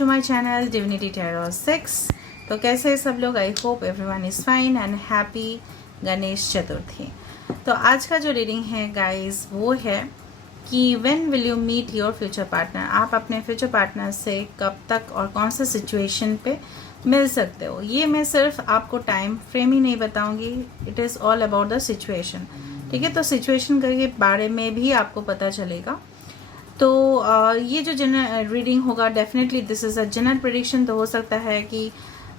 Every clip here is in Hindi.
To my channel divinity tarot 6। तो कैसे हैं सब लोग? I hope everyone is fine and happy Ganesh Chaturthi. तो आज का जो रीडिंग है गाइस वो है कि when will you meet your future partner. आप अपने फ्यूचर पार्टनर से कब तक और कौन से सिचुएशन पे मिल सकते हो। ये मैं सिर्फ आपको टाइम फ्रेम ही नहीं बताऊंगी, it is all about the situation. ठीक है, तो सिचुएशन के बारे में भी आपको पता चलेगा। तो ये जो जनरल रीडिंग होगा, definitely this is a general prediction. तो हो सकता है कि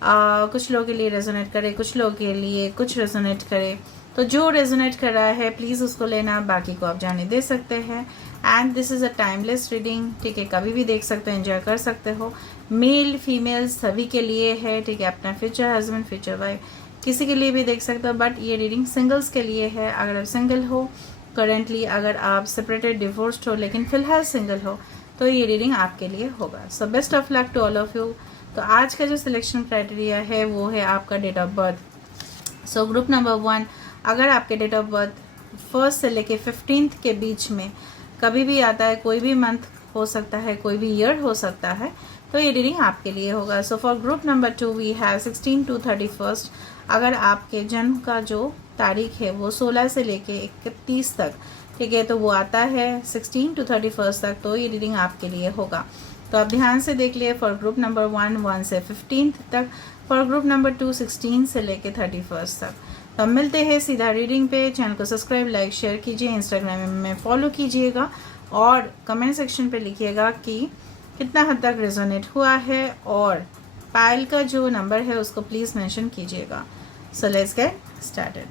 कुछ लोगों के लिए रेजोनेट करे, कुछ लोगों के लिए कुछ रेजोनेट करे। तो जो रेजोनेट कर रहा है प्लीज़ उसको लेना, बाकी को आप जाने दे सकते हैं। And this is a timeless reading. ठीक है, कभी भी देख सकते हो, एंजॉय कर सकते हो। मेल फीमेल सभी के लिए है। ठीक है, अपना फ्यूचर हस्बैंड फ्यूचर वाइफ किसी के लिए भी देख सकते हो, बट ये रीडिंग सिंगल्स के लिए है। अगर आप सिंगल हो करेंटली, अगर आप सेपरेटेड डिवोर्स्ड हो लेकिन फिलहाल सिंगल हो, तो ये रीडिंग आपके लिए होगा। So best of luck to all of you. तो आज का जो सिलेक्शन क्राइटेरिया है वो है आपका date of birth. So group number 1, अगर आपके डेट ऑफ बर्थ 1 से लेके 15 के बीच में कभी भी आता है, कोई भी मंथ हो सकता है, कोई भी ईयर हो सकता है, तो ये रीडिंग आपके लिए होगा। So for group number 2 we have 16 to 31। अगर आपके जन्म का जो तारीख है वो 16 से लेके 31 तक, ठीक है, तो वो आता है 16 to 31 तक, तो ये रीडिंग आपके लिए होगा। तो आप ध्यान से देख लिए। फॉर ग्रुप नंबर 1 से 15 तक, फॉर ग्रुप नंबर 2 16 से लेके 31 तक। तो अब मिलते हैं सीधा रीडिंग पे। चैनल को सब्सक्राइब लाइक शेयर कीजिए, इंस्टाग्राम में फॉलो कीजिएगा और कमेंट सेक्शन पे लिखिएगा कि कितना हद तक रेजोनेट हुआ है, और पायल का जो नंबर है उसको प्लीज़ मेंशन कीजिएगा। So let's get started.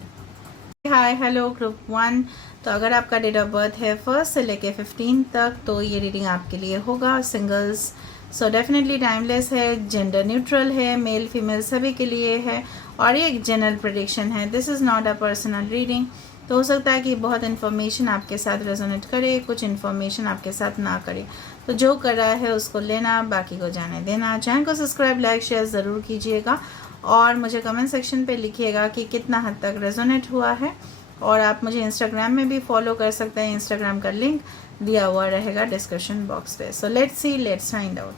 Hi hello group 1। तो अगर आपका डेट ऑफ बर्थ है 1 से लेके 15 तक, तो ये रीडिंग आपके लिए होगा। सिंगल्स, सो डेफिनेटली टाइमलेस है, जेंडर न्यूट्रल है, मेल फीमेल सभी के लिए है, और ये एक जनरल प्रेडिक्शन है। This is not a personal reading. तो हो सकता है कि बहुत इन्फॉर्मेशन आपके साथ रेजोनेट करे, कुछ इन्फॉर्मेशन आपके साथ ना करे। तो जो कर रहा है उसको लेना, बाकी को जाने देना। चैनल को सब्सक्राइब लाइक शेयर ज़रूर कीजिएगा और मुझे कमेंट सेक्शन पे लिखिएगा कि कितना हद तक रेजोनेट हुआ है। और आप मुझे इंस्टाग्राम में भी फॉलो कर सकते हैं, इंस्टाग्राम का लिंक दिया हुआ रहेगा डिस्क्रिप्शन बॉक्स पे। So let's see, let's find out.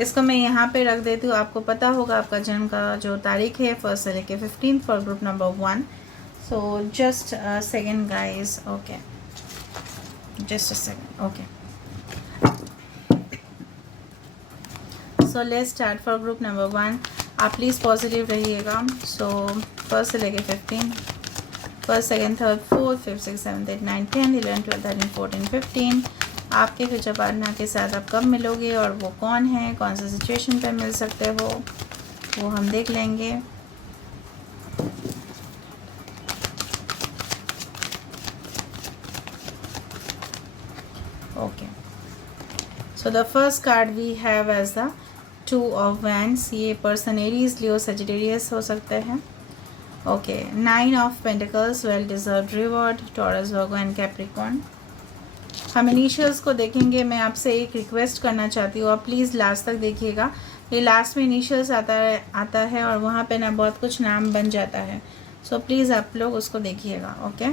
इसको मैं यहाँ पे रख देती हूँ। आपको पता होगा आपका जन्म का जो तारीख है 1 से लेके 15 for group number 1। So just a second guys, okay, just a second, okay. So let's start for group number 1। आप प्लीज़ पॉजिटिव रहिएगा। सो 1 से लेके 15, 1st, 2nd, 3rd, 4th, 5th, 6th, 7th, 8th, 9th, 10th, 11th, 12th, 13th, 14th, 15। आपके फ्यूचर पार्टनर के साथ आप कब मिलोगे और वो कौन है, कौन सा सिचुएशन पे मिल सकते हो, वो हम देख लेंगे। Okay, so the first card we have as the 2 of Wands। ये पर्सन एरीज, लियो, सजिटेरियस हो सकते हैं। Okay, 9 of Pentacles, well deserved reward, Taurus, Virgo and Capricorn. हम इनिशियल्स को देखेंगे। मैं आपसे एक रिक्वेस्ट करना चाहती हूँ, आप प्लीज़ लास्ट तक देखिएगा। ये लास्ट में इनिशियल्स आता है और वहाँ पे ना बहुत कुछ नाम बन जाता है। सो प्लीज़ आप लोग उसको देखिएगा। ओके,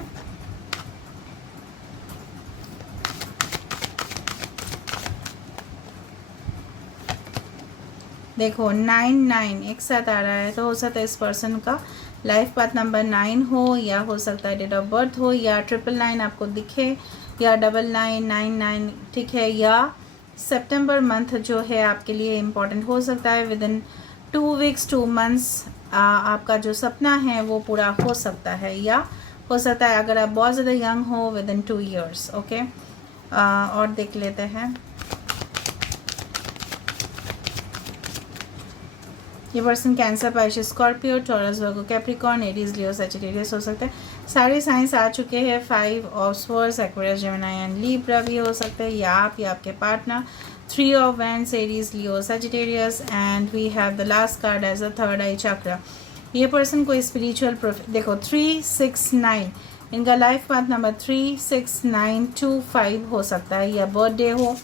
देखो 9 एक साथ आ रहा है, तो हो सकता है इस पर्सन का लाइफ पाथ नंबर 9 हो, या हो सकता है डेट ऑफ बर्थ हो, या 999 आपको दिखे, या 9999, ठीक है, या सितंबर मंथ जो है आपके लिए इम्पॉर्टेंट हो सकता है। विद इन 2 weeks 2 months आपका जो सपना है वो पूरा हो सकता है, या हो सकता है अगर आप बहुत ज़्यादा यंग हो विद इन 2 years। ओके, और देख लेते हैं। ये पर्सन कैंसर, पाइशिस, स्कॉर्पियो, टॉरस, वर्गो, कैप्रिकॉर्न, एरीज, लियो, सजिटेरियस हो सकते हैं। सारे साइंस आ चुके हैं। 5 of Swords, Aquarius, Gemini and Libra भी हो सकते हैं, या आप या आपके partner. 3 of Wands, Aries, Leo, Sagittarius, and we have the last card as a third eye chakra. ये पर्सन कोई स्पिरिचुअल देखो 369, इनका लाइफ पाथ नंबर 36925 हो सकता है, या बर्थडे हो।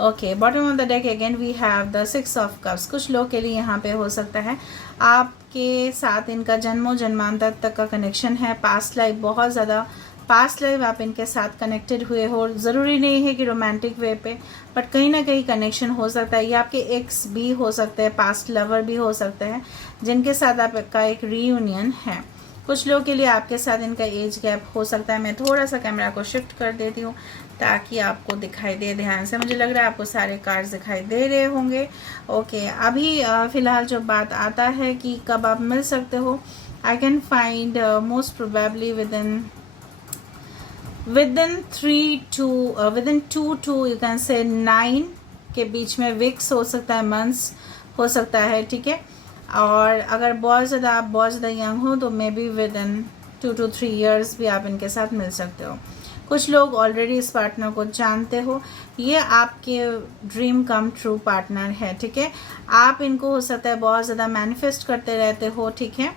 Okay, bottom of the deck again we have the 6 of Cups। कुछ लोग के लिए यहाँ पे हो सकता है आपके साथ इनका जन्मों जन्मांतर तक का कनेक्शन है। पास्ट लाइफ बहुत ज़्यादा पास्ट लाइफ आप इनके साथ कनेक्टेड हुए हो, ज़रूरी नहीं है कि रोमांटिक वे पे, बट कहीं ना कहीं कनेक्शन हो सकता है। ये आपके एक्स भी हो सकते हैं, पास्ट लवर भी हो सकते हैं, जिनके साथ आपका एक रीयूनियन है। कुछ लोगों के लिए आपके साथ इनका एज गैप हो सकता है। मैं थोड़ा सा कैमरा को शिफ्ट कर देती हूँ ताकि आपको दिखाई दे ध्यान से। मुझे लग रहा है आपको सारे कार्ड्स दिखाई दे रहे होंगे। ओके, अभी फ़िलहाल जो बात आता है कि कब आप मिल सकते हो, I can find most probably within 2 to you can say 9 के बीच में। वीक्स हो सकता है, मंथ्स हो सकता है, ठीक है। और अगर बहुत ज़्यादा यंग हो तो may be within 2 to 3 years भी आप इनके साथ मिल सकते हो। कुछ लोग ऑलरेडी इस पार्टनर को जानते हो, ये आपके ड्रीम कम ट्रू पार्टनर है, ठीक है। आप इनको हो सकता है बहुत ज़्यादा मैनिफेस्ट करते रहते हो, ठीक है।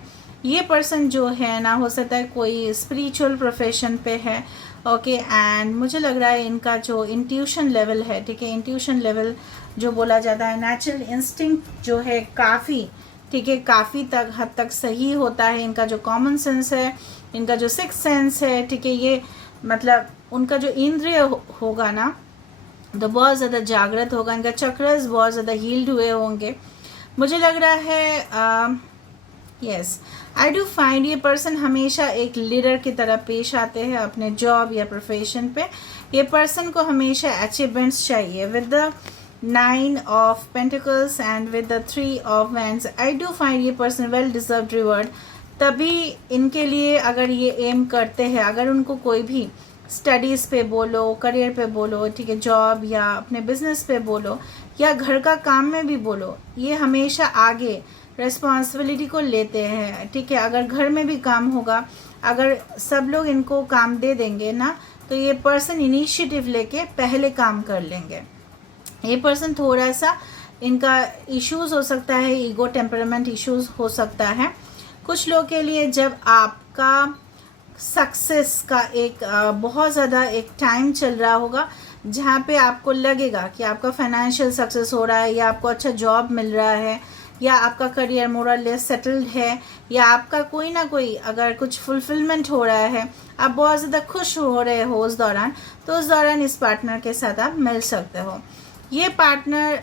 ये पर्सन जो है ना, हो सकता है कोई स्पिरिचुअल प्रोफेशन पे है, ओके। एंड मुझे लग रहा है इनका जो इंट्यूशन लेवल है, ठीक है, इंट्यूशन लेवल जो बोला जाता है, नेचुरल इंस्टिंक्ट जो है काफ़ी, ठीक है, काफ़ी हद तक सही होता है। इनका जो कॉमन सेंस है, इनका जो सिक्स सेंस है, ठीक है, ये मतलब उनका जो इंद्रिय होगा ना, तो बहुत ज़्यादा जागृत होगा। इनका चक्रस बहुत ज़्यादा हील्ड हुए होंगे। मुझे लग रहा है यस, आई डू फाइंड ये पर्सन हमेशा एक लीडर की तरह पेश आते हैं अपने जॉब या प्रोफेशन पे। ये पर्सन को हमेशा अचीवमेंट्स चाहिए। With the 9 of Pentacles and with the 3 of Wands, I do find ये पर्सन वेल डिजर्व्ड रिवॉर्ड। तभी इनके लिए अगर ये एम करते हैं, अगर उनको कोई भी स्टडीज़ पे बोलो, करियर पे बोलो, ठीक है, जॉब या अपने बिजनेस पे बोलो या घर का काम में भी बोलो, ये हमेशा आगे रिस्पॉन्सिबिलिटी को लेते हैं, ठीक है। अगर घर में भी काम होगा, अगर सब लोग इनको काम दे देंगे ना, तो ये पर्सन इनिशिएटिव लेके पहले काम कर लेंगे। ये पर्सन थोड़ा सा इनका इश्यूज हो सकता है, ईगो टेम्परामेंट इश्यूज हो सकता है। कुछ लोग के लिए जब आपका सक्सेस का एक बहुत ज़्यादा एक टाइम चल रहा होगा जहाँ पे आपको लगेगा कि आपका फाइनेंशियल सक्सेस हो रहा है, या आपको अच्छा जॉब मिल रहा है, या आपका करियर मोरलेस सेटल्ड है, या आपका कोई ना कोई अगर कुछ फुलफिलमेंट हो रहा है, आप बहुत ज़्यादा खुश हो रहे हो उस दौरान, तो उस दौरान इस पार्टनर के साथ आप मिल सकते हो। ये पार्टनर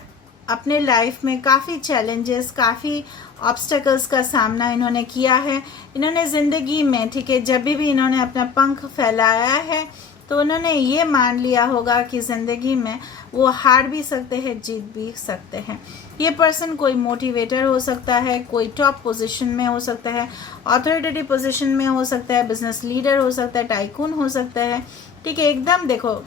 अपने लाइफ में काफ़ी चैलेंजेस, काफ़ी ऑब्स्टेकल्स का सामना इन्होंने किया है। इन्होंने ज़िंदगी में, ठीक है, जब भी इन्होंने अपना पंख फैलाया है तो उन्होंने ये मान लिया होगा कि ज़िंदगी में वो हार भी सकते हैं, जीत भी सकते हैं। ये पर्सन कोई मोटिवेटर हो सकता है, कोई टॉप पोजीशन में हो सकता है, अथॉरिटेटिव पोजीशन में हो सकता है, बिजनेस लीडर हो सकता है, टाइकून हो सकता है, ठीक है। एकदम देखो,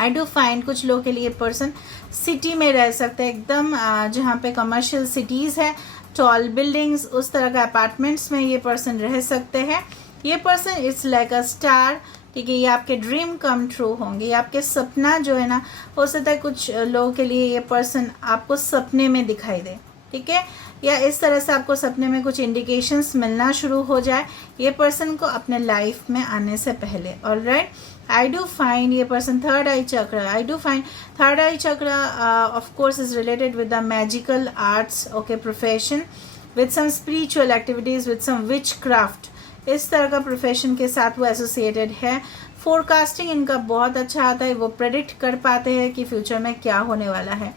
आई डू फाइंड कुछ लोगों के लिए पर्सन सिटी में रह सकते हैं, एकदम जहाँ पे कमर्शियल सिटीज़ है, टॉल बिल्डिंग्स, उस तरह का अपार्टमेंट्स में ये पर्सन रह सकते हैं। ये person it's like a star, ठीक है। ये आपके ड्रीम कम ट्रू होंगे, ये आपके सपना जो है ना, हो सकता है कुछ लोगों के लिए ये पर्सन आपको सपने में दिखाई दे, ठीक है, या इस तरह से आपको सपने में कुछ इंडिकेशंस मिलना शुरू हो जाए ये पर्सन को अपने लाइफ में आने से पहले। ऑलराइट, I do find ये person third eye chakra. I do find third eye chakra of course is related with the magical arts, okay, profession, with some spiritual activities, with some witchcraft. इस तरह का प्रोफेशन के साथ वो एसोसिएटेड है। फोरकास्टिंग इनका बहुत अच्छा आता है, वो प्रेडिक्ट कर पाते हैं कि फ्यूचर में क्या होने वाला है।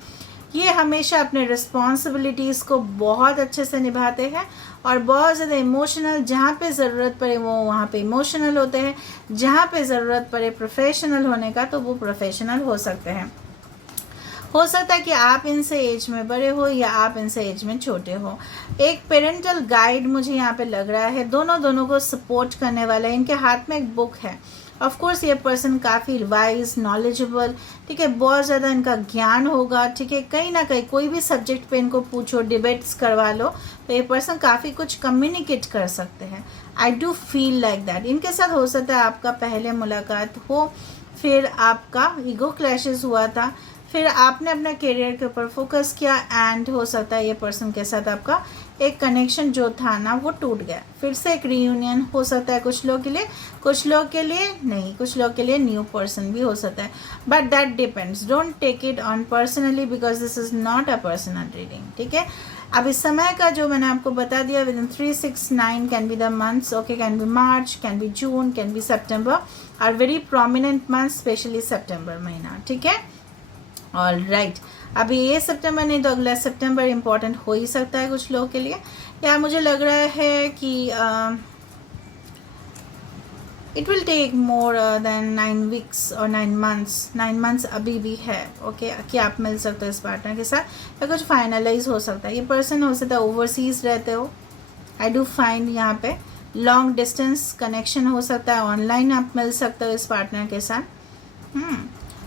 ये हमेशा अपने रिस्पॉन्सिबिलिटीज़ को बहुत अच्छे से निभाते हैं और बहुत ज़्यादा इमोशनल, जहाँ पे ज़रूरत पड़े वो वहाँ पे इमोशनल होते हैं, जहाँ पे ज़रूरत पड़े प्रोफेशनल होने का तो वो प्रोफेशनल हो सकते हैं। हो सकता है कि आप इनसे एज में बड़े हो या आप इनसे एज में छोटे हो। एक पेरेंटल गाइड मुझे यहाँ पे लग रहा है, दोनों को सपोर्ट करने वाला है। इनके हाथ में एक बुक है। ऑफ कोर्स ये पर्सन काफ़ी वाइज, नॉलेजेबल, ठीक है, बहुत ज़्यादा इनका ज्ञान होगा, ठीक है। कहीं ना कहीं कोई भी सब्जेक्ट पे इनको पूछो, डिबेट्स करवा लो, तो ये पर्सन काफ़ी कुछ कम्युनिकेट कर सकते हैं। I do feel like that. इनके साथ हो सकता है आपका पहले मुलाकात हो, फिर आपका ईगो क्लैशेस हुआ था, फिर आपने अपना करियर के ऊपर फोकस किया एंड हो सकता है ये पर्सन के साथ आपका एक कनेक्शन जो था ना वो टूट गया, फिर से एक रीयूनियन हो सकता है कुछ लोग के लिए, कुछ लोग के लिए नहीं, कुछ लोग के लिए न्यू पर्सन भी हो सकता है। But that depends, don't take it on personally because this is not a personal reading, ठीक है। अब इस समय का जो मैंने आपको बता दिया, within 3, 6, 9 can be the months, okay, can be March, can be June, can be September, are very prominent month, specially सितंबर महीना, ठीक है। ऑल राइट, अभी ये सितंबर नहीं तो अगला सितंबर इंपॉर्टेंट हो ही सकता है कुछ लोगों के लिए, या मुझे लग रहा है कि it will take more than 9 weeks और 9 मंथ्स, 9 मंथ्स अभी भी है, ओके, कि आप मिल सकते हो इस पार्टनर के साथ, या कुछ फाइनलाइज हो सकता है। ये पर्सन हो सकता है ओवरसीज रहते हो, आई डू फाइंड यहाँ पे लॉन्ग डिस्टेंस कनेक्शन हो सकता है, ऑनलाइन आप मिल सकते हो इस पार्टनर के साथ।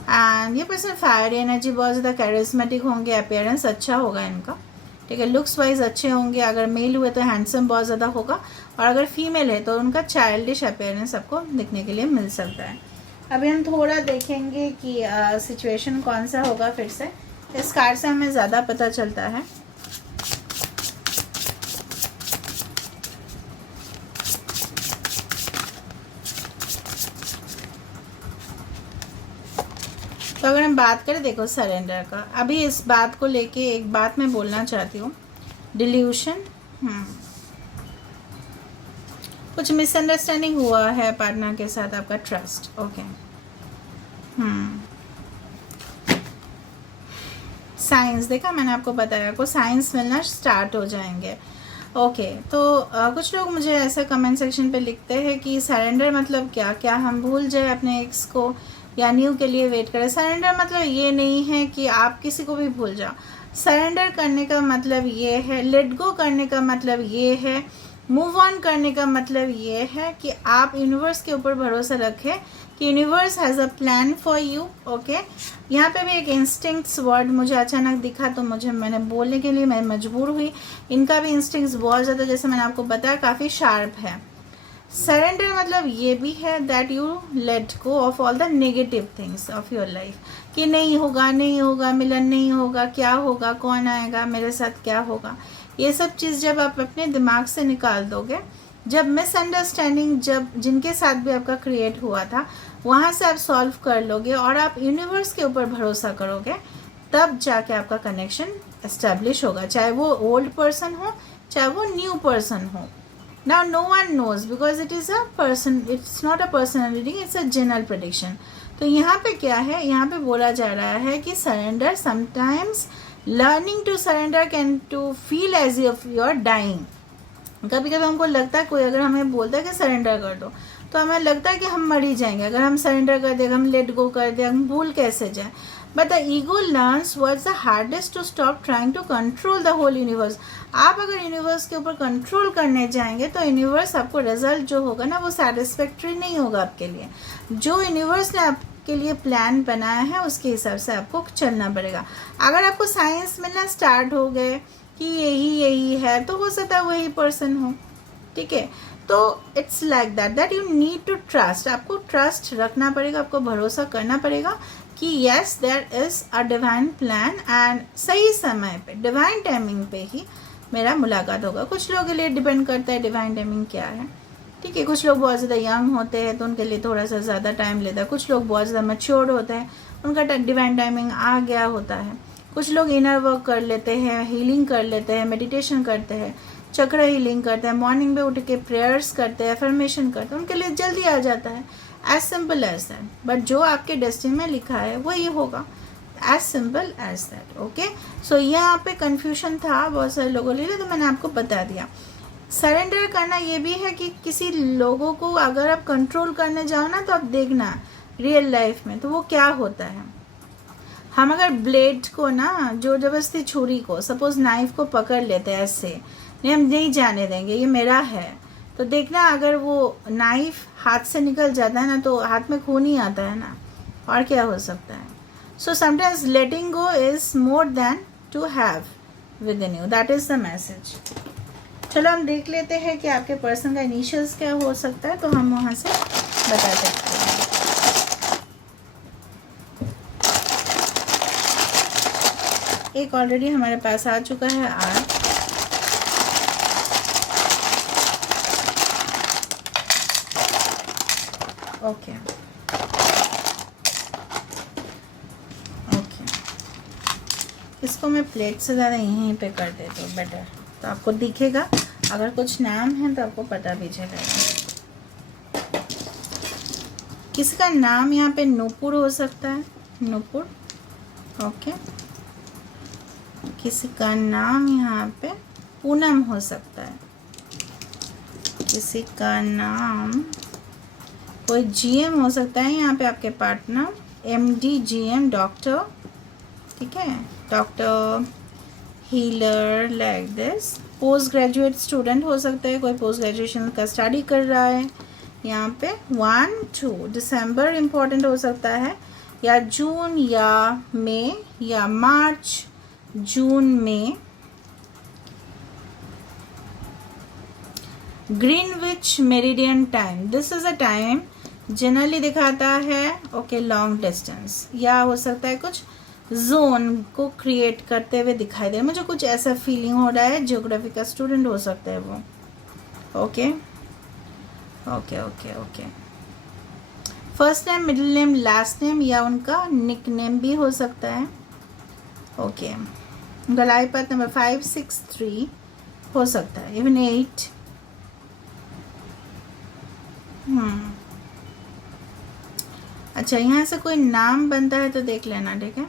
एंड ये पर्सन फायर एनर्जी, बहुत ज़्यादा कैरिज्मेटिक होंगे, अपीयरेंस अच्छा होगा इनका, ठीक है, लुक्स वाइज अच्छे होंगे, अगर मेल हुए तो हैंडसम बहुत ज़्यादा होगा, और अगर फीमेल है तो उनका चाइल्डिश अपीयरेंस आपको दिखने के लिए मिल सकता है। अभी हम थोड़ा देखेंगे कि सिचुएशन कौन सा होगा, फिर से इस कार्ड से हमें ज़्यादा पता चलता है। तो अगर हम बात करें, देखो सरेंडर का, अभी इस बात को लेके एक बात मैं बोलना चाहती हूँ, डिल्यूशन, कुछ मिसअंडरस्टैंडिंग हुआ है पार्टनर के साथ, आपका ट्रस्ट, ओके, साइंस देखा मैंने आपको बताया, को साइंस मिलना स्टार्ट हो जाएंगे, ओके। तो कुछ लोग मुझे ऐसा कमेंट सेक्शन पे लिखते हैं कि सरेंडर मतलब क्या, क्या हम भूल जाए अपने एक्स को या न्यू के लिए वेट करें। सरेंडर मतलब ये नहीं है कि आप किसी को भी भूल जाओ, सरेंडर करने का मतलब ये है, लेट गो करने का मतलब ये है, मूव ऑन करने का मतलब ये है कि आप यूनिवर्स के ऊपर भरोसा रखें कि universe has a plan for you, okay. यहाँ पे भी एक इंस्टिंक्ट्स वर्ड मुझे अचानक दिखा, तो मैंने बोलने के लिए मैं मजबूर हुई। इनका भी इंस्टिंक्ट्स बहुत ज़्यादा, जैसे मैंने आपको बताया, काफ़ी शार्प है। सरेंडर मतलब ये भी है that you let go of all the negative things of your life, कि नहीं होगा, नहीं होगा, मिलन नहीं होगा, क्या होगा, कौन आएगा मेरे साथ, क्या होगा, ये सब चीज़ जब आप अपने दिमाग से निकाल दोगे, जब मिसअंडरस्टैंडिंग जब जिनके साथ भी आपका क्रिएट हुआ था वहाँ से आप सॉल्व कर लोगे और आप यूनिवर्स के ऊपर भरोसा करोगे, तब जाके आपका कनेक्शन एस्टेब्लिश होगा, चाहे वो ओल्ड पर्सन हो चाहे वो न्यू पर्सन हो। Now no one knows because it is a person, it's not a personal reading, it's a general prediction. तो यहाँ पे क्या है, यहाँ पे बोला जा रहा है कि surrender, sometimes learning to surrender can to feel as if you are dying. कभी कभी हमको लगता है, कोई अगर हमें बोलता है कि सरेंडर कर दो, तो हमें लगता है कि हम मर ही जाएंगे, अगर हम सरेंडर कर दें, हम लेट गो कर दें, हम भूल कैसे जाएं। But the ego learns what's the hardest to stop trying to control the whole universe. आप अगर यूनिवर्स के ऊपर कंट्रोल करने जाएंगे तो यूनिवर्स आपको रिजल्ट जो होगा ना वो सेटिस्फैक्ट्री नहीं होगा आपके लिए। जो यूनिवर्स ने आपके लिए प्लान बनाया है उसके हिसाब से आपको चलना पड़ेगा। अगर आपको साइंस मिलना स्टार्ट हो गए कि यही है, तो हो सकता है वही पर्सन हो, ठीक है। तो it's like that you need to trust, आपको ट्रस्ट रखना पड़ेगा, आपको भरोसा करना पड़ेगा कि yes there is a divine plan and सही समय पे, डिवाइन टाइमिंग पे ही मेरा मुलाकात होगा। कुछ लोगों के लिए डिपेंड करता है डिवाइन टाइमिंग क्या है, ठीक है। कुछ लोग बहुत ज़्यादा यंग होते हैं तो उनके लिए थोड़ा सा ज़्यादा टाइम लेता है, कुछ लोग बहुत ज़्यादा मैच्योर्ड होते हैं, उनका डिवाइन टाइमिंग आ गया होता है। कुछ लोग इनर वर्क कर लेते हैं, हीलिंग कर लेते हैं, मेडिटेशन करते हैं, चक्र हीलिंग करते हैं, मॉर्निंग में उठ के प्रेयर्स करते हैं, अफर्मेशन करते हैं, उनके लिए जल्दी आ जाता है, as simple as that. But जो आपके डेस्टिनी में लिखा है वही होगा, as simple as that, okay. So यहाँ पे कन्फ्यूजन था बहुत सारे लोगों के लिए, तो मैंने आपको बता दिया। सरेंडर करना ये भी है कि किसी लोगों को अगर आप कंट्रोल करने जाओ ना, तो आप देखना रियल लाइफ में तो वो क्या होता है। हम अगर ब्लेड को ना, जो जबरदस्ती छुरी को, सपोज नाइफ को पकड़ लेते हैं ऐसे, नहीं हम नहीं जाने देंगे, ये मेरा है, तो देखना अगर वो नाइफ हाथ से निकल जाता है ना तो हाथ में खून ही आता है ना, और क्या हो सकता है। So sometimes letting go is more than to have within you, that is the message. चलो हम देख लेते हैं कि आपके पर्सन का इनिशियल्स क्या हो सकता है, तो हम वहाँ से बता सकते हैं। एक ऑलरेडी हमारे पास आ चुका है आर, ओके ओके। इसको मैं प्लेट से ज़्यादा यहीं पे कर देती हूँ बेटर, तो आपको दिखेगा। अगर कुछ नाम है तो आपको पता भी चलेगा। किसी का नाम यहाँ पे नूपुर हो सकता है, नूपुर, ओके। किसी का नाम यहाँ पे पूनम हो सकता है। किसी का नाम कोई जीएम हो सकता है यहाँ पे आपके पार्टनर, एमडी, जीएम, डॉक्टर, ठीक है, doctor, healer, like this. Post graduate student हो सकता है, कोई पोस्ट ग्रेजुएशन का स्टडी कर रहा है। यहाँ पे 1-2 दिसंबर इम्पोर्टेंट हो सकता है, या जून या मई या मार्च, जून में। Greenwich meridian time, this is a time generally दिखाता है ओके लॉन्ग डिस्टेंस, या हो सकता है कुछ जोन को क्रिएट करते हुए दिखाई दे। मुझे कुछ ऐसा फीलिंग हो रहा है, ज्योग्राफी का स्टूडेंट हो सकता है वो, okay okay okay okay. First name, middle name, last name, या उनका निक नेम भी हो सकता है, ओके। उनका लाइफ पाथ नंबर 5, 6, 3 हो सकता है, इवन 8। अच्छा, यहाँ से कोई नाम बनता है तो देख लेना, ठीक है।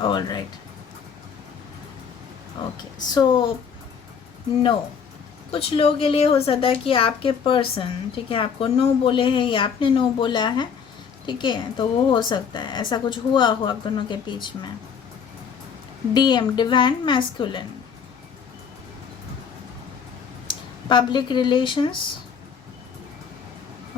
All right, okay. So no, कुछ लोगों के लिए हो सकता है कि आपके पर्सन, ठीक है, आपको नो बोले हैं या आपने नो बोला है, ठीक है, तो वो हो सकता है ऐसा कुछ हुआ हो आप दोनों के बीच में। DM, divine masculine, public relations,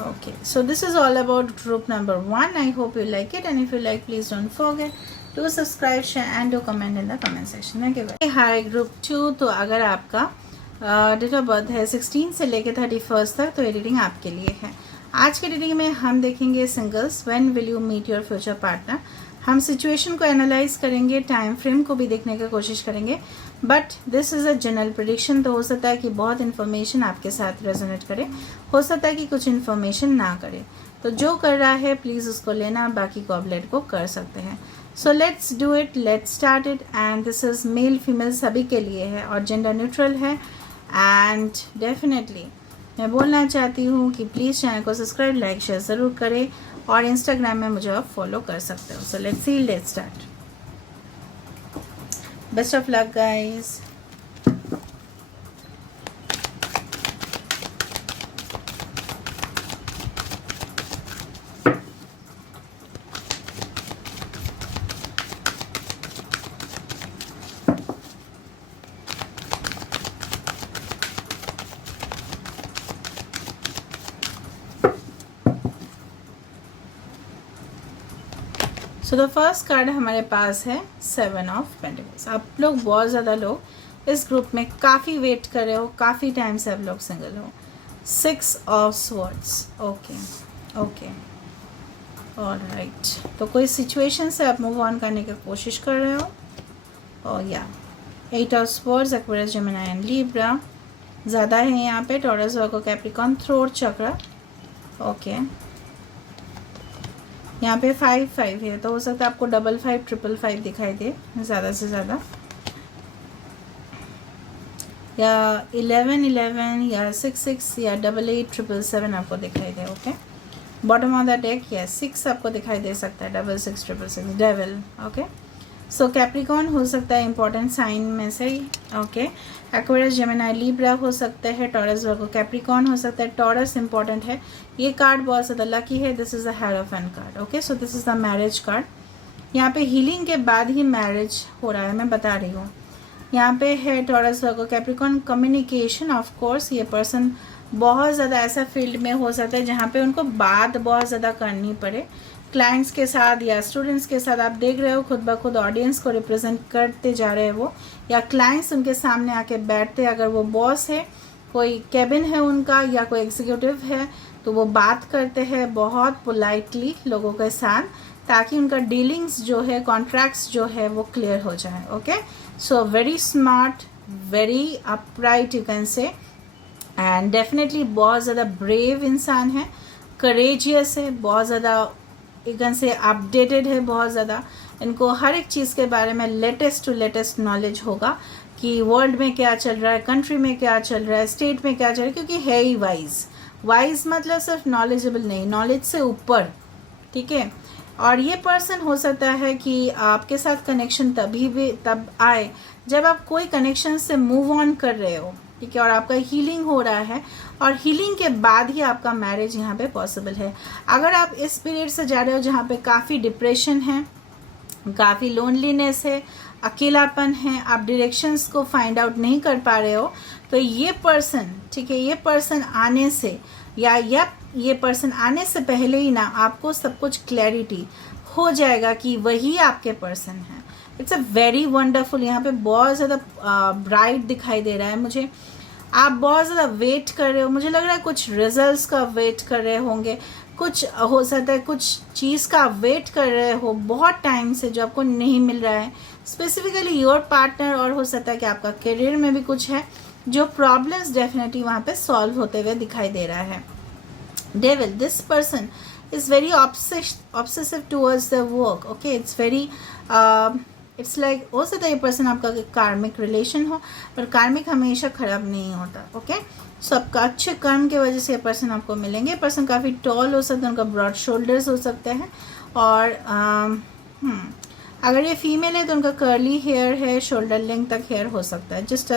okay. So this is all about group number 1. I hope you like it, and if you like, please don't forget to subscribe, share and to comment in the comment section. Okay, bye. Hi group 2. तो अगर आपका डेट ऑफ बर्थ है 16 से लेकर 31 तक, तो ये रीडिंग आपके लिए है। आज के रीडिंग में हम देखेंगे singles, when will you meet your future partner. हम सिचुएशन को एनालाइज करेंगे, टाइम फ्रेम को भी देखने की कोशिश करेंगे, but this is a general prediction. तो हो सकता है कि बहुत इन्फॉर्मेशन आपके साथ रेजोनेट करे, हो सकता है कि कुछ इन्फॉर्मेशन ना करे। तो जो कर रहा है प्लीज़ उसको लेना, बाकी को आप लेट को कर सकते हैं। So let's do it, let's start it. And this is male female सभी के लिए है और जेंडर न्यूट्रल है। एंड डेफिनेटली मैं बोलना चाहती हूँ कि प्लीज़ चैनल को सब्सक्राइब, लाइक, शेयर ज़रूर करें, और इंस्टाग्राम में मुझे आप फॉलो कर सकते हो। So let's see, let's start. Best of luck guys. So the first card हमारे पास है 7 ऑफ पेंटिकल्स। आप लोग बहुत ज़्यादा लोग इस ग्रुप में काफ़ी वेट कर रहे हो, काफ़ी टाइम से आप लोग सिंगल हो। 6 of swords, okay okay, alright. तो कोई सिचुएशन से आप मूव ऑन करने की कोशिश कर रहे हो, और या 8 of swords, Aquarius, Gemini and Libra ज़्यादा है यहाँ पे। टॉरस, वर्गो, कैप्रिकॉर्न, थ्रोट चक्र, ओके। यहाँ पे 5-5 है, तो हो सकता है आपको 55, 555 दिखाई दे ज़्यादा से ज़्यादा, या 11-11 या 6-6 या 88, 777 आपको दिखाई दे, okay. Bottom of the deck या 6 आपको दिखाई दे सकता है, 66, 666, डेविल, ओके। सो कैप्रिकॉर्न हो सकता है इंपॉर्टेंट साइन में से, ओके। एक्वेरियस, जेमिनी, लिब्रा हो सकता है। टॉरस, वर्गो, कैप्रिकॉर्न हो सकता है। टॉरस इंपॉर्टेंट है, ये कार्ड बहुत ज़्यादा लकी है। This is the hierophant card, okay. So this is the marriage card. यहाँ पे हीलिंग के बाद ही मैरिज हो रहा है, मैं बता रही हूँ। यहाँ पे है taurus, Virgo, Capricorn, communication. Of course ये पर्सन बहुत ज़्यादा ऐसा फील्ड में हो सकता है जहाँ पे उनको बात बहुत ज़्यादा करनी पड़े क्लाइंट्स के साथ या स्टूडेंट्स के साथ। आप देख रहे हो खुद ब खुद ऑडियंस को रिप्रेजेंट करते जा रहे हैं वो, या क्लाइंट्स उनके सामने आके बैठते। अगर वो बॉस है, कोई कैबिन है उनका, या कोई एग्जीक्यूटिव है, तो वो बात करते हैं बहुत पोलाइटली लोगों के साथ, ताकि उनका डीलिंग्स जो है, कॉन्ट्रैक्ट्स जो है, वो क्लियर हो जाए, okay. So very smart, very upright you can say, and definitely बहुत ज़्यादा ब्रेव इंसान है, करेजियस है, बहुत ज़्यादा एकदम से अपडेटेड है बहुत ज़्यादा। इनको हर एक चीज़ के बारे में लेटेस्ट टू लेटेस्ट नॉलेज होगा कि वर्ल्ड में क्या चल रहा है, कंट्री में क्या चल रहा है, स्टेट में क्या चल रहा है, क्योंकि है ही वाइज मतलब सिर्फ नॉलेजेबल नहीं, नॉलेज से ऊपर, ठीक है। और ये पर्सन हो सकता है कि आपके साथ कनेक्शन तब आए जब आप कोई कनेक्शन से मूव ऑन कर रहे हो, ठीक है, और आपका हीलिंग हो रहा है, और हीलिंग के बाद ही आपका मैरिज यहाँ पे पॉसिबल है। अगर आप इस पीरियड से जा रहे हो जहाँ पे काफ़ी डिप्रेशन है, काफ़ी लोनलीनेस है, अकेलापन है, आप डायरेक्शंस को फाइंड आउट नहीं कर पा रहे हो, तो ये पर्सन, ठीक है, ये पर्सन आने से या ये पर्सन आने से पहले ही ना आपको सब कुछ क्लैरिटी हो जाएगा कि वही आपके पर्सन है। It's a very wonderful. यहाँ पे बहुत ज़्यादा ब्राइट दिखाई दे रहा है मुझे। आप बहुत ज़्यादा वेट कर रहे हो, मुझे लग रहा है कुछ रिजल्ट्स का वेट कर रहे होंगे, कुछ हो सकता है कुछ चीज़ का वेट कर रहे हो बहुत टाइम से जो आपको नहीं मिल रहा है, स्पेसिफिकली योर पार्टनर। और हो सकता है कि आपका करियर में भी कुछ है जो प्रॉब्लम्स डेफिनेटली वहाँ पे सॉल्व होते हुए दिखाई दे रहा है। Devil, this person is very obsessive towards the work, okay, it's very it's like हो सकता है ये पर्सन आपका कार्मिक रिलेशन हो, पर कार्मिक हमेशा खराब नहीं होता, ओके। सो आपका अच्छे कर्म की वजह से ये पर्सन आपको मिलेंगे। पर्सन काफ़ी टॉल हो सकता है, उनका ब्रॉड शोल्डर्स हो सकते हैं, और अगर ये फीमेल है तो उनका कर्ली हेयर है, शोल्डर लेंथ तक हेयर हो सकता है, जस्ट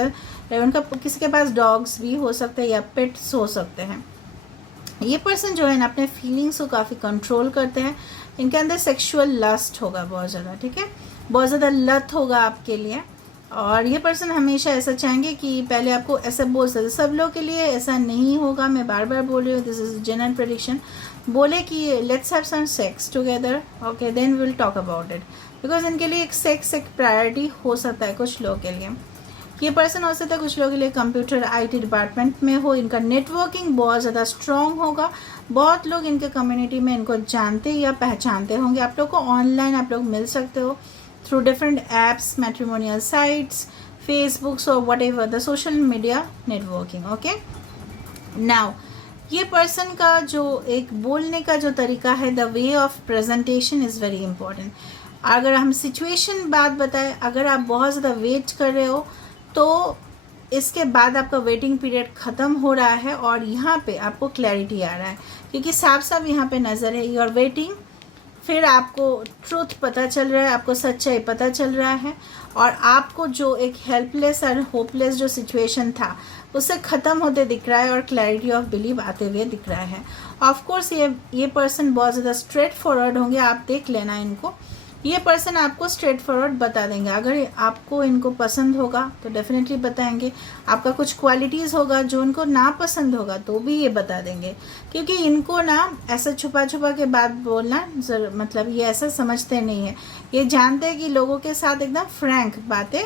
उनका किसी के पास डॉग्स भी हो सकते हैं या पेट्स हो सकते हैं। ये पर्सन जो है ना अपने फीलिंग्स को काफ़ी कंट्रोल करते हैं। इनके अंदर सेक्सुअल लस्ट होगा बहुत ज़्यादा, ठीक है, बहुत ज़्यादा लत होगा आपके लिए। और ये पर्सन हमेशा ऐसा चाहेंगे कि पहले आपको ऐसा बोल सकते, सब लोग के लिए ऐसा नहीं होगा, मैं बार बार बोल रही हूँ, दिस इज जनरल प्रेडिक्शन, बोले कि let's have some sex together, okay, then will talk about it, because इनके लिए एक सेक्स एक प्रायोरिटी हो सकता है कुछ लोगों के लिए। ये पर्सन हो सकता है कुछ लोगों के लिए कंप्यूटर IT डिपार्टमेंट में हो, इनका नेटवर्किंग बहुत ज़्यादा स्ट्रॉन्ग होगा, बहुत लोग इनके कम्युनिटी में इनको जानते या पहचानते होंगे। आप लोग को ऑनलाइन आप लोग मिल सकते हो through different apps, matrimonial sites, Facebooks और whatever the social media networking, okay. Now ये पर्सन का जो एक बोलने का जो तरीका है, the way of presentation is very important. अगर हम सिचुएशन बात बताएं, अगर आप बहुत ज़्यादा वेट कर रहे हो तो इसके बाद आपका वेटिंग पीरियड ख़त्म हो रहा है और यहाँ पे आपको क्लैरिटी आ रहा है, क्योंकि साफ साफ यहाँ पे नज़र है, यू आर वेटिंग, फिर आपको ट्रूथ पता चल रहा है, आपको सच्चाई पता चल रहा है, और आपको जो एक हेल्पलेस और होपलेस जो सिचुएशन था उससे ख़त्म होते दिख रहा है और क्लैरिटी ऑफ बिलीव आते हुए दिख रहा है। ऑफ कोर्स ये पर्सन बहुत ज़्यादा स्ट्रेट फॉरवर्ड होंगे, आप देख लेना इनको, ये पर्सन आपको स्ट्रेट फॉरवर्ड बता देंगे। अगर आपको इनको पसंद होगा तो डेफिनेटली बताएंगे, आपका कुछ क्वालिटीज़ होगा जो उनको ना पसंद होगा तो भी ये बता देंगे, क्योंकि इनको ना ऐसा छुपा छुपा के बात बोलना मतलब ये ऐसा समझते नहीं है, ये जानते हैं कि लोगों के साथ एकदम फ्रैंक बातें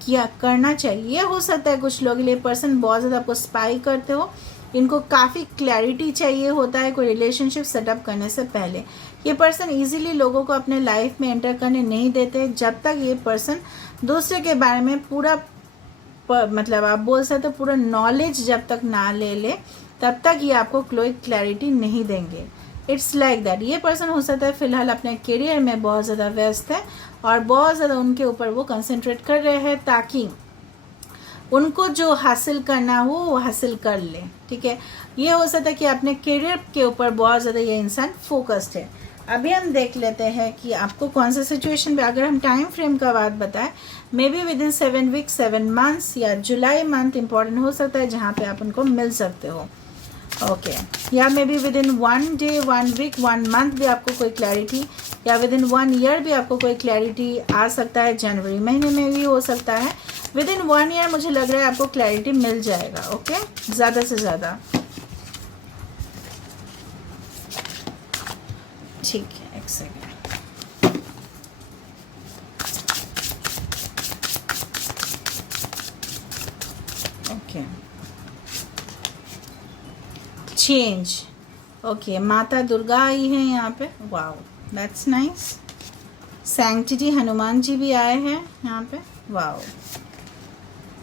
किया करना चाहिए। ये हो सकता है कुछ लोग के लिए पर्सन बहुत ज़्यादा आपको स्पाई करते हो, इनको काफ़ी क्लैरिटी चाहिए होता है कोई रिलेशनशिप सेटअप करने से पहले। ये पर्सन इजीली लोगों को अपने लाइफ में एंटर करने नहीं देते जब तक ये पर्सन दूसरे के बारे में पूरा मतलब आप बोल सकते हो पूरा नॉलेज जब तक ना ले ले तब तक ये आपको कोई क्लैरिटी नहीं देंगे। It's like that. ये पर्सन हो सकता है फिलहाल अपने करियर में बहुत ज़्यादा व्यस्त है और बहुत ज़्यादा उनके ऊपर वो कंसंट्रेट कर रहे हैं ताकि उनको जो हासिल करना हो वो हासिल कर ले, ठीक है। ये हो सकता है कि अपने करियर के ऊपर बहुत ज़्यादा ये इंसान फोकस्ड है। अभी हम देख लेते हैं कि आपको कौन सा सिचुएशन पे, अगर हम टाइम फ्रेम का बात बताएं, maybe within 7 week 7 months या जुलाई मंथ इंपॉर्टेंट हो सकता है जहाँ पे आप उनको मिल सकते हो, ओके। या maybe within 1 day 1 week 1 month भी आपको कोई क्लैरिटी, या विद इन 1 ईयर भी आपको कोई क्लैरिटी आ सकता है, जनवरी महीने में भी हो सकता है। विद इन 1 ईयर मुझे लग रहा है आपको क्लैरिटी मिल जाएगा, ओके, ज़्यादा से ज़्यादा, ठीक है। एक सेकेंड, ओके, चेंज, ओके, माता दुर्गा आई है यहाँ पे, wow that's nice. Sanctity Hanuman ji भी आए हैं यहाँ पे, वाओ।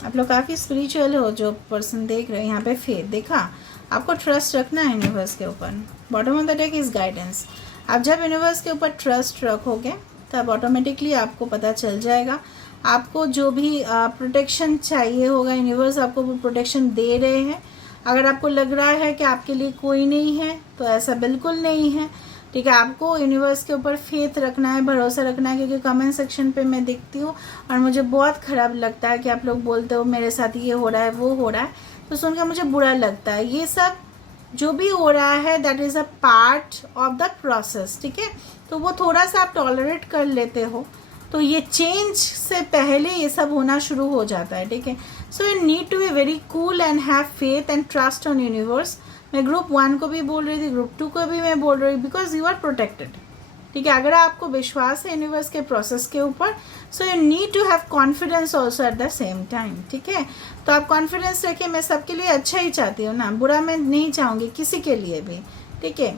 आप लोग काफ़ी स्पिरिचुअल हो जो पर्सन देख रहे हैं यहाँ पे। फेथ देखा, आपको ट्रस्ट रखना है यूनिवर्स के ऊपर। Bottom of the deck is guidance. आप जब यूनिवर्स के ऊपर ट्रस्ट रखोगे तब ऑटोमेटिकली आपको पता चल जाएगा, आपको जो भी प्रोटेक्शन चाहिए होगा, यूनिवर्स आपको वो प्रोटेक्शन दे रहे हैं। अगर आपको लग रहा है कि आपके लिए कोई नहीं है तो ऐसा बिल्कुल नहीं है, ठीक है। आपको यूनिवर्स के ऊपर फेथ रखना है, भरोसा रखना है, क्योंकि कमेंट सेक्शन पे मैं देखती हूँ और मुझे बहुत ख़राब लगता है कि आप लोग बोलते हो मेरे साथ ये हो रहा है वो हो रहा है, तो सुनकर मुझे बुरा लगता है। ये सब जो भी हो रहा है that is a part of the process, ठीक है। तो वो थोड़ा सा आप टॉलरेट कर लेते हो तो ये चेंज से पहले ये सब होना शुरू हो जाता है, ठीक है। So you need to be very cool and have faith and trust on universe. मैं ग्रुप 1 को भी बोल रही थी, ग्रुप 2 को भी मैं बोल रही हूँ, बिकॉज यू आर प्रोटेक्टेड, ठीक है। अगर आपको विश्वास है यूनिवर्स के प्रोसेस के ऊपर, so you need to have confidence also at the same time, ठीक है। तो आप कॉन्फिडेंस रखिए, मैं सबके लिए अच्छा ही चाहती हूँ ना, बुरा मैं नहीं चाहूँगी किसी के लिए भी, ठीक है।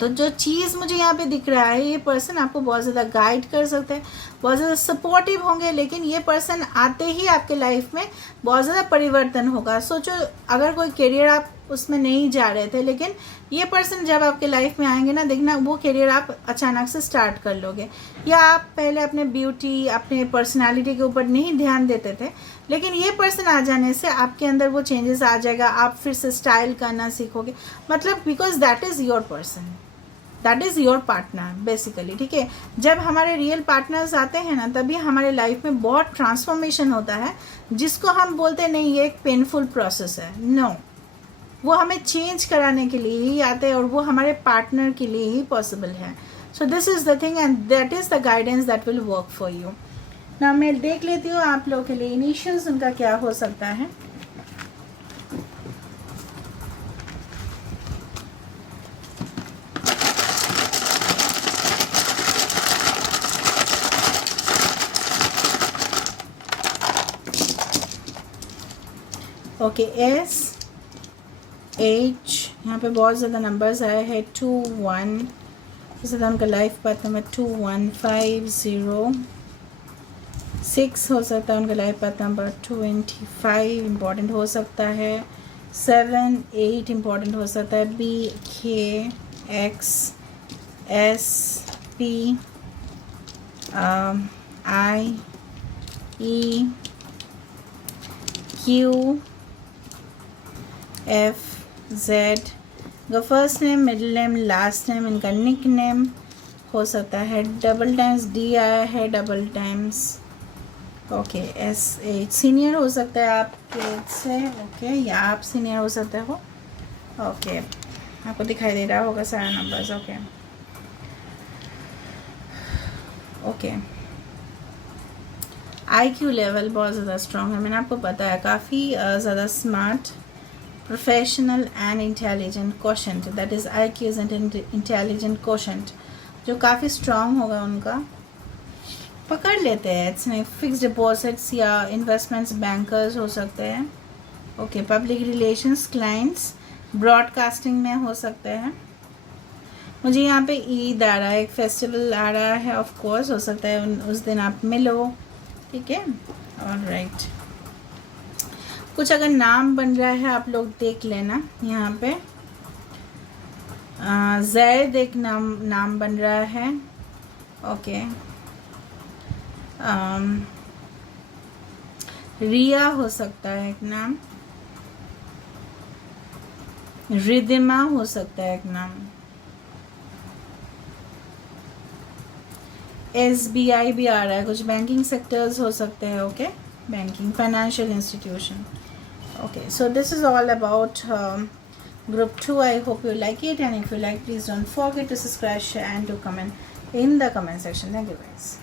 तो जो चीज़ मुझे यहाँ पे दिख रहा है, ये पर्सन आपको बहुत ज़्यादा गाइड कर सकते हैं, बहुत ज़्यादा सपोर्टिव होंगे, लेकिन ये पर्सन आते ही आपके लाइफ में बहुत ज़्यादा परिवर्तन होगा। सोचो अगर कोई करियर आप उसमें नहीं जा रहे थे, लेकिन ये पर्सन जब आपके लाइफ में आएंगे ना, देखना वो करियर आप अचानक से स्टार्ट कर लोगे। या आप पहले अपने ब्यूटी, अपने पर्सनालिटी के ऊपर नहीं ध्यान देते थे, लेकिन ये पर्सन आ जाने से आपके अंदर वो चेंजेस आ जाएगा, आप फिर से स्टाइल करना सीखोगे, मतलब because that is your person, that is your partner basically, ठीक है। जब हमारे रियल पार्टनर्स आते हैं ना, तभी हमारे लाइफ में बहुत ट्रांसफॉर्मेशन होता है, जिसको हम बोलते हैं नहीं ये एक पेनफुल प्रोसेस है, नो, वो हमें चेंज कराने के लिए ही आते हैं और वो हमारे पार्टनर के लिए ही पॉसिबल है। So this is the thing and that is the guidance that will work for you. ना मैं देख लेती हूँ आप लोगों के लिए इनिशियल्स उनका क्या हो सकता है। ओके, SH, यहाँ पे बहुत ज़्यादा नंबर्स आए हैं, 2 1, इस उनका लाइफ पाथ नंबर 2 1 5 0 6 हो सकता है, उनका लाइफ पाथ नंबर 25 इम्पॉर्टेंट हो सकता है, 7 8 इम्पॉर्टेंट हो सकता है, B K X S P I E Q F Z, इनका first name, middle name, last name, इनका निक नेम हो सकता है, डबल टाइम्स D आया है, double times, okay, SH, senior हो सकता है आपके से, ओके, या आप सीनियर हो सकते हो, ओके, आपको दिखाई दे रहा होगा सारा numbers, okay okay. IQ level बहुत ज़्यादा स्ट्रॉन्ग है, मैंने आपको बताया, काफ़ी ज़्यादा smart, professional and intelligent quotient, that is IQ is intelligent quotient, जो काफ़ी स्ट्रॉन्ग होगा उनका, पकड़ लेते हैं। इट्स नहीं फिक्स डिपॉजिट्स या इन्वेस्टमेंट्स, बैंकर्स हो सकते हैं, okay, public relations, clients, broadcasting में हो सकते हैं। मुझे यहाँ पे ईद आ रहा है, एक फेस्टिवल आ रहा है, ऑफ कोर्स हो सकता है उस दिन आप मिलो, ठीक है, ऑलराइट। कुछ अगर नाम बन रहा है आप लोग देख लेना, यहाँ पे जैद एक नाम बन रहा है, ओके, रिया हो सकता है एक नाम, रिदिमा हो सकता है एक नाम, SBI भी आ रहा है, कुछ बैंकिंग सेक्टर्स हो सकते हैं, okay, banking, financial institution, okay, so this is all about group 2. I hope you like it, and if you like, please don't forget to subscribe, share and to comment in the comment section. Thank you guys.